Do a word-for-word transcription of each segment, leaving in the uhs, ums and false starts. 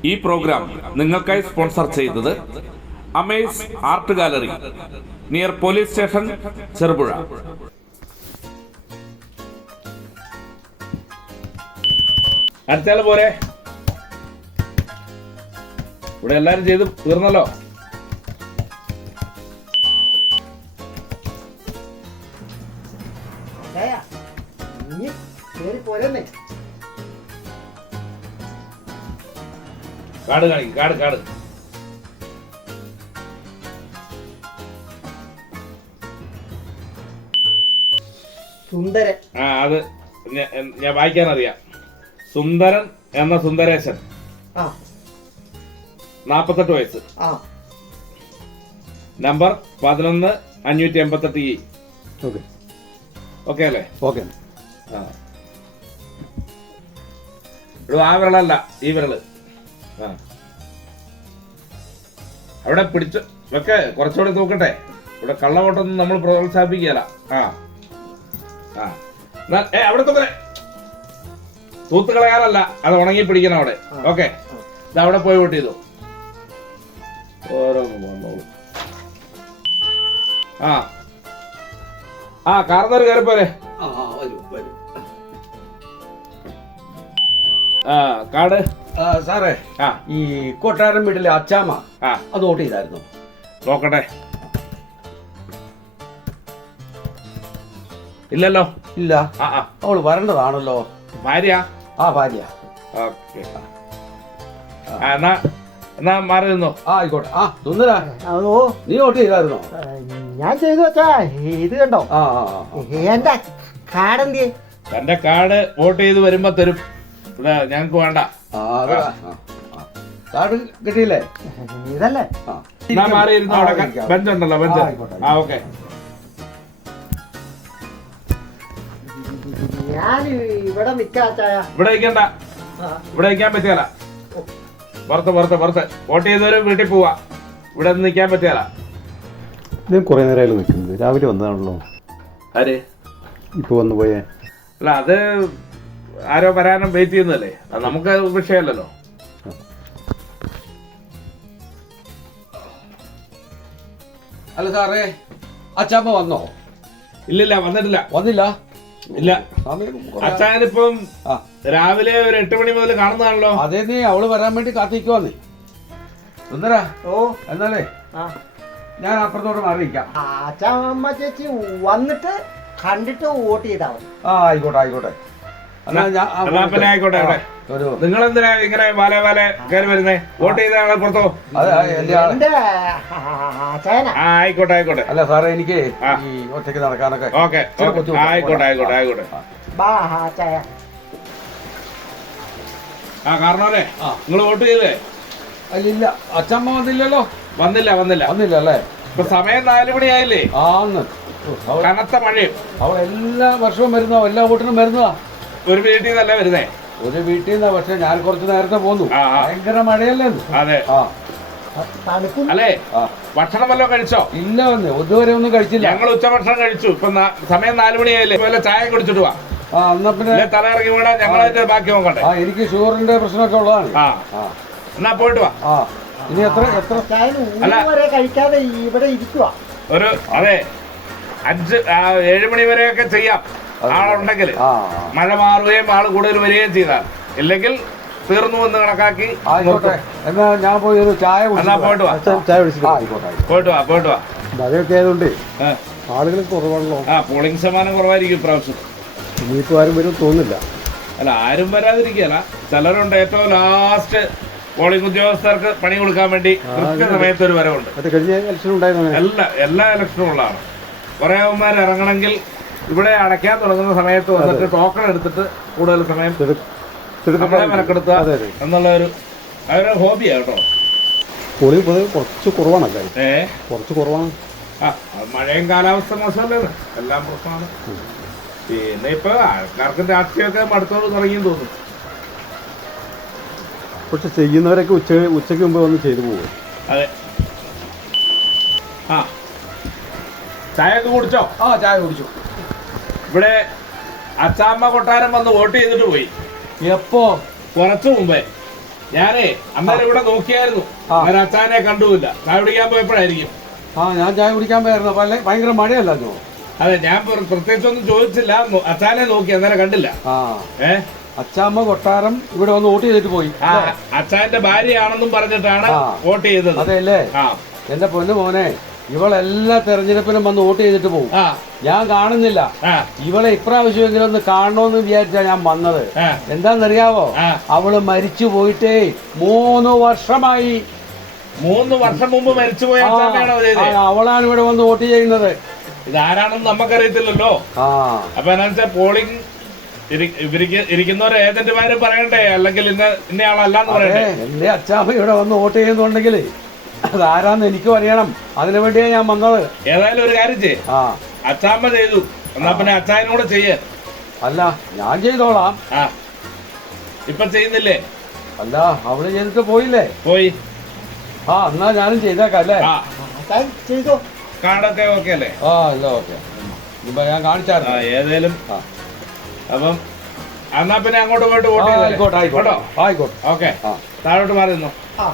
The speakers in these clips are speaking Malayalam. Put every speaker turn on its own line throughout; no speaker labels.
ഈ പ്രോഗ്രാം നിങ്ങൾക്കായി സ്പോൺസർ ചെയ്തത് amaze art gallery, near police station, Cherupuzha. അടുത്തയാൾ പോരെ, ഇവിടെ എല്ലാരും ചെയ്ത് തീർന്നല്ലോ. കാട് കാണിക്കും, കാട് കാട്
സുന്ദരൻ.
ആ അത് ഞാൻ വായിക്കാൻ അറിയാം. സുന്ദരൻ എന്ന സുന്ദരേശൻ, നാപ്പത്തെട്ട് വയസ്സ്, നമ്പർ പതിനൊന്ന് അഞ്ഞൂറ്റി എൺപത്തെട്ട് ഇ. ഓക്കെ അല്ലേ?
ഓക്കെ.
ആ ഇവിടെ ആ വിരളല്ല, ഈ വിരള്. ആ അവിടെ പിടിച്ചു വെക്കെ, കുറച്ചുകൂടി തൂക്കട്ടെ. ഇവിടെ കള്ളവോട്ടൊന്നും നമ്മൾ പ്രോത്സാഹിപ്പിക്കുകയല്ല. ആ ആ ഏ അവിടെ തൂക്കണേ, തൂത്ത് കളയാനല്ല, അത് ഉണങ്ങി പിടിക്കണം അവിടെ. ഓക്കെ, ഇത് അവിടെ പോയി വോട്ട് ചെയ്തു. ഓരോന്ന് വന്നോളൂ. ആ ആ കാർന്നൊരു കയറിപ്പോരെ. ആ കാട്
സാറേ,
ആ
ഈ കൊട്ടാരം വീട്ടിലെ അച്ചാമ്മ
ആ
അത് വോട്ട് ചെയ്തായിരുന്നു.
നോക്കട്ടെ. ഇല്ലല്ലോ.
ഇല്ല.
ആ ആ
അവള് വരേണ്ടതാണല്ലോ.
ഭാര്യ.
ആ ഭാര്യ.
ഓക്കെ, എന്നാ എന്നാ മാറി നിന്നോ.
ആ ആയിക്കോട്ടെ. ആ സുന്ദര,
അതോ
നീ വോട്ട് ചെയ്തായിരുന്നോ?
ഞാൻ ചെയ്തു വെച്ചാ ഇത് കണ്ടോ.
ആ ആ
എന്റെ കാടെന്തിയെ?
തന്റെ കാർഡ് വോട്ട് ചെയ്ത് വരുമ്പോ തരും. ഇവിടെ ഞങ്ങക്ക് വേണ്ട.
കാർഡ് കിട്ടിയില്ലേ?
ഇതല്ലേ.
എന്നാ മാറിയിരുന്നു. അവിടെ ബെഞ്ച് ഉണ്ടല്ലോ, ബെഞ്ച്. ആ ഓക്കെ.
ഞാൻ ഇവിടെ നിക്കാച്ചായ.
ഇവിടെ നിൽക്കണ്ട, ഇവിടെ നിൽക്കാൻ പറ്റിയല്ല. പുറത്ത് പുറത്ത് പുറത്ത് വോട്ട് ചെയ്തവരും വീട്ടിൽ പോവാ. ഇവിടെ ഒന്നും നിൽക്കാൻ പറ്റിയല്ല.
ഞാൻ കുറെ നേരമായാലും നിൽക്കുന്നത്. രാവിലെ വന്നതാണല്ലോ.
ആര്
ഇപ്പൊ വന്നു പോയേ?
അല്ല, അത് ആരോ വരാനും വെയിറ്റ് ചെയ്യുന്നല്ലേ, അത് നമുക്ക് വിഷയമല്ലല്ലോ.
അല്ല സാറേ, അച്ചാമ്മ വന്നോ?
ഇല്ലില്ല, വന്നിട്ടില്ല.
വന്നില്ല?
ഇല്ല. അച്ഛനിപ്പം രാവിലെ ഒരു എട്ട് മണി മുതൽ കാണുന്നതാണല്ലോ.
അതേ, നീ അവള് വരാൻ വേണ്ടി കാത്തിക്കുവാന്നേ. സുന്ദര, ഓ എന്നാലേ ഞാൻ അപ്പുറത്തോട്ട് മാറിയിരിക്കാം.
അച്ഛമ്മ ചേച്ചി വന്നിട്ട് കണ്ടിട്ട് വോട്ട് ചെയ്താൽ മതി.
ആ ആയിക്കോട്ടെ ആയിക്കോട്ടെ.
പിന്നെ ആയിക്കോട്ടെ. നിങ്ങൾ എന്തിനാ ഇങ്ങനെ വാലെ വാലെ കയറി വരുന്നേ? വോട്ട് ചെയ്ത ആളെ പുറത്തോ? ആയിക്കോട്ടെ ആയിക്കോട്ടെ.
അല്ല സാറേ, എനിക്ക് ഈ ഒറ്റയ്ക്ക് നടക്കാനൊക്കെ.
ഓക്കെ, ആയിക്കോട്ടെ ആയിക്കോട്ടെ ആയിക്കോട്ടെ. ആ കാരണവരെ, നിങ്ങൾ വോട്ട് ചെയ്തേ?
അല്ലില്ല, അച്ഛമ്മ വന്നില്ലല്ലോ.
വന്നില്ല വന്നില്ല
വന്നില്ല അല്ലേ?
ഇപ്പൊ സമയം നാലു മണി ആയില്ലേ?
ആന്ന്.
കനത്ത മഴയും.
അവൾ എല്ലാ വർഷവും വരുന്നോ? എല്ലാ വോട്ടിനും വരുന്നതാ.
ഒരു വീട്ടിൽ നിന്നല്ല വരുന്നേ?
ഒരു വീട്ടിൽ നിന്നാ. പക്ഷെ ഞാൻ കുറച്ച് നേരത്തെ പോന്നു. ഭയങ്കര മഴയല്ലേ?
അതെ. അല്ലേ, ഭക്ഷണം വല്ലതും കഴിച്ചോ?
ഇല്ല, വന്ന് ഇതുവരെ ഒന്നും കഴിച്ചില്ല.
ഞങ്ങൾ ഉച്ചഭക്ഷണം കഴിച്ചു. ഇപ്പൊ സമയം നാലു മണിയായില്ലേ? വല്ല ചായ കുടിച്ചിട്ട് പോവാ.
ആ എന്നാ പിന്നെ
തല ഇറങ്ങി വീണാ ഞങ്ങളതിന്റെ ബാക്കി നോക്കണ്ടേ?
ആ എനിക്ക് ഷുഗറിന്റെ പ്രശ്നമൊക്കെ ഉള്ളതാണ്.
ആ എന്നാ പോയിട്ട് വാ.
ആ ഇനി എത്ര എത്ര
കഴിക്കാതെ ഇവിടെ ഇരിക്കുക.
ഒരു അതെ, അഞ്ച് ഏഴ് മണി വരെയൊക്കെ ചെയ്യാം ആളുണ്ടെങ്കിൽ. മഴ മാറുകയും ആള് കൂടുതൽ വരികയും ചെയ്താൽ, ഇല്ലെങ്കിൽ തീർന്നു എന്ന് കണക്കാക്കി.
ആയിക്കോട്ടെ, എന്നാ ഞാൻ പോയി ഒരു ചായ.
എന്നാ പോയിട്ട് വാ.
ചായ ആയിക്കോട്ടെ,
പോയിട്ട് വാ പോയിട്ട് വാ.
മഴയൊക്കെ ആയതുകൊണ്ട് ആളുകൾ കുറവാണല്ലോ.
ആ പോളിംഗ് ശതമാനം കുറവായിരിക്കും ഇപ്രാവശ്യം.
ഇനിയിപ്പോ ആരും വരും തോന്നുന്നില്ല.
അല്ല, ആരും വരാതിരിക്കുകയല്ല. ചിലരുണ്ട് ഏറ്റവും ലാസ്റ്റ് പോളിംഗ് ഉദ്യോഗസ്ഥർക്ക് പണി കൊടുക്കാൻ വേണ്ടി കൃത്യസമയത്ത് ഒരു വരവുണ്ട്.
അത് കഴിഞ്ഞ ഇലക്ഷൻ ഉണ്ടായിരുന്നു.
എല്ലാ എല്ലാ ഇലക്ഷനും ഉള്ളതാണ്. കുറെ അവന്മാർ ഇറങ്ങണമെങ്കിൽ ഇവിടെ അടയ്ക്കാൻ തുടങ്ങുന്ന സമയത്ത് വന്നിട്ട് ടോക്കൺ എടുത്തിട്ട് കൂടുതൽ സമയം മെനക്കെടുത്തുക എന്നുള്ള ഒരു അതൊരു ഹോബിയാണ് കേട്ടോ.
പോളിംഗ് പൊതുവെ കുറച്ച് കുറവാണല്ലേ?
ഏ
കുറച്ച് കുറവാണ്.
ആ മഴയും കാലാവസ്ഥ മോശമല്ലേ, എല്ലാം പ്രശ്നമാണ്. പിന്നെ ഇപ്പൊ ആൾക്കാർക്ക് രാഷ്ട്രീയമൊക്കെ മടുത്തോട് തുടങ്ങിയെന്ന് തോന്നുന്നു.
പക്ഷെ ചെയ്യുന്നവരൊക്കെ ഉച്ച ഉച്ചയ്ക്ക് മുമ്പ് വന്ന് ചെയ്തു പോകും.
അതെ. ആ ചായ ഒക്കെ കുടിച്ചോ?
ആ ചായ കുടിച്ചു.
ഇവിടെ അച്ചാമ്മ കൊട്ടാരം വന്ന് വോട്ട് ചെയ്തിട്ട് പോയി.
എപ്പോ?
കുറച്ചു മുമ്പേ. ഞാനേ അന്നേരം ഇവിടെ നോക്കിയായിരുന്നു, അങ്ങനെ അച്ഛനെ കണ്ടുമില്ല. ചായ കുടിക്കാൻ പോയപ്പോഴായിരിക്കും.
ആ ഞാൻ ചായ കുടിക്കാൻ പോയായിരുന്നു. അപ്പൊ അല്ലെ ഭയങ്കര മഴയല്ലോ.
അതെ, ഞാൻ പ്രത്യേകിച്ചൊന്നും ചോദിച്ചില്ല, അച്ഛനെ നോക്കി, അന്നേരം കണ്ടില്ല.
ആ
ഏ
അച്ഛാമ്മ കൊട്ടാരം ഇവിടെ വന്ന് വോട്ട് ചെയ്തിട്ട് പോയി.
ആ അച്ഛന്റെ ഭാര്യയാണെന്നും പറഞ്ഞിട്ടാണ് വോട്ട് ചെയ്തത്.
അതെല്ലേ? എന്റെ പൊന്നു മോനെ, ഇവളെല്ലാ തെരഞ്ഞെടുപ്പിനും വന്ന് വോട്ട് ചെയ്തിട്ട് പോകും. ഞാൻ കാണുന്നില്ല. ഇവളെ ഇപ്രാവശ്യമെങ്കിലും ഒന്ന് കാണണമെന്ന് വിചാരിച്ചാ ഞാൻ വന്നത്. എന്താന്നറിയാവോ? അവള് മരിച്ചു പോയിട്ടേ മൂന്ന് വർഷമായി.
മൂന്ന് വർഷം മുമ്പ് മരിച്ചുപോയ
അവളാണ് ഇവിടെ വന്ന് വോട്ട് ചെയ്യുന്നത്.
ഇതാരാണെന്ന് നമുക്കറിയത്തില്ലല്ലോ. അപ്പൊ എന്താ വെച്ചാൽ പോളിംഗ് ഇവർക്ക് ഇരിക്കുന്നവരെ ഏജന്റുമാര് പറയണ്ടേ, അല്ലെങ്കിൽ ഇന്ന ഇന്നയാളല്ലാന്ന് പറയണ്ടേ.
എന്റെ അച്ഛാമ്മ ഇവിടെ വന്ന് വോട്ട് ചെയ്യുന്നുണ്ടെങ്കിൽ അതാരാന്ന് എനിക്കും അറിയണം. അതിനു വേണ്ടിയാ ഞാൻ വന്നത്.
ഏതായാലും ഒരു കാര്യം ചെയ്യേ, അച്ഛാമ്മ ചെയ്തു, എന്നാ പിന്നെ അച്ഛനോട് ചെയ്യേ.
അല്ല ഞാൻ ചെയ്തോളാം.
ആ ഇപ്പൊ ചെയ്യുന്നില്ലേ?
അല്ല അവള് ചെയ്തിട്ട് പോയില്ലേ?
പോയി.
ആ എന്നാ ഞാനും ചെയ്തേക്കാം അല്ലേ?
ചെയ്തോ.
കാർഡൊക്കെ ഓക്കെ അല്ലേ?
ആ അല്ല ഓക്കെ. ഇപ്പൊ ഞാൻ കാണിച്ചായിരുന്നു.
ഏതായാലും അപ്പം എന്നാ പിന്നെ അങ്ങോട്ട് പോയിട്ട് വോട്ട്
ആയിക്കോട്ടെ ആയിക്കോട്ടോ ആയിക്കോട്ടെ.
ഓക്കെ, താഴോട്ട് മാറി നിന്നോ.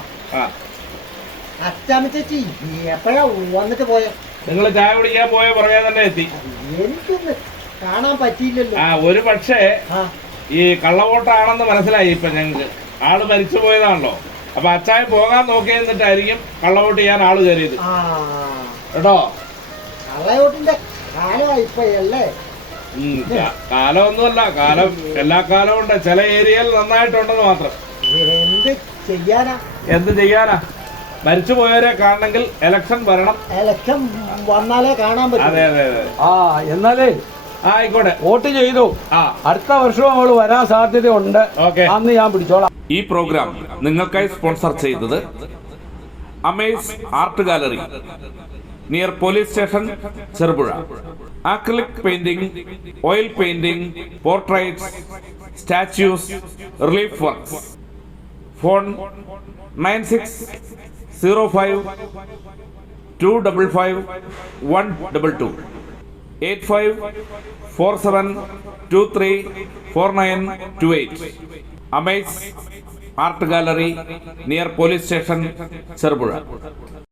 അച്ഛാമ്മ ചേച്ചി എപ്പോഴാ വന്നിട്ട് പോയ?
നിങ്ങൾ ചായ കുടിക്കാൻ പോയ പുറകെ തന്നെ എത്തി.
എനിക്കൊന്ന് കാണാൻ പറ്റിയില്ലല്ലോ.
ആ ഒരു പക്ഷേ ഈ കള്ളവോട്ടാണെന്ന് മനസ്സിലായി ഇപ്പൊ ഞങ്ങൾക്ക്. ആള് മരിച്ചു പോയതാണല്ലോ. അപ്പൊ അച്ചായ പോകാൻ നോക്കി എന്നിട്ടായിരിക്കും കള്ളവോട്ട് ചെയ്യാൻ ആള് കയറിയത് കേട്ടോ.
കള്ളവോട്ടിന്റെ കാലമായി ഇപ്പഴല്ലേ?
കാലമൊന്നുമല്ല, കാലം എല്ലാ കാലവും ഉണ്ട്. ചില ഏരിയയിൽ നന്നായിട്ടുണ്ടെന്ന് മാത്രം.
എന്ത് ചെയ്യാനാ?
എന്ത് ചെയ്യാനാ? മരിച്ചു പോയവരെ കാണണമെങ്കിൽ എലക്ഷൻ വരണം.
എലക്ഷൻ വന്നാലേ കാണാൻ പറ്റും.
അതെ അതെ അതെ.
ആ എന്നാലേ
ആയിക്കോട്ടെ,
വോട്ട് ചെയ്തു. അടുത്ത വർഷവും അവള് വരാൻ സാധ്യതയുണ്ട്. അന്ന് ഞാൻ പിടിച്ചോളാം.
ഈ പ്രോഗ്രാം നിങ്ങൾക്കായി സ്പോൺസർ ചെയ്തത് amaze art gallery, near police station, Cherupuzha. acrylic painting, oil painting, portraits, statues, relief works. Phone nine six zero five two five five one two two, eight five four seven two three four nine two eight. Amaze Art Gallery, near Police Station, Cherbula.